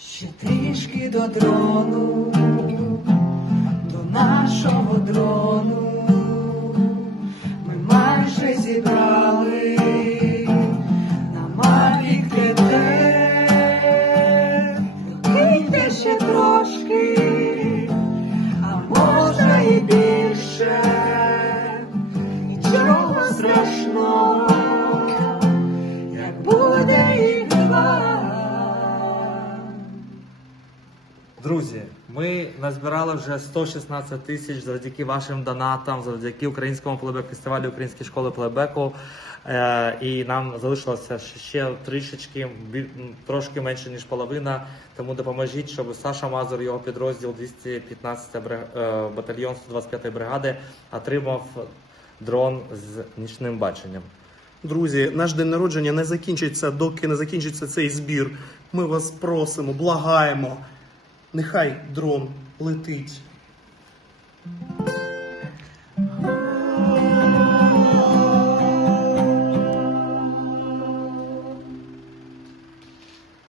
ще трішки до дрону, до нашого дрону. Ми майже зібрали на мапі Киньте ще трошки, а може і більше. Нічого страшного, як буде і Друзі, ми назбирали вже 116 тисяч завдяки вашим донатам, завдяки українському плейбек фестивалю Української школи плейбеку. Е, і нам залишилося ще трішечки, трошки менше ніж половина. Тому допоможіть, щоб Саша Мазур, його підрозділ 215 бри- е, батальйон 125 бригади отримав дрон з нічним баченням. Друзі, наш день народження не закінчиться, доки не закінчиться цей збір. Ми вас просимо, благаємо. Нехай дрон летить.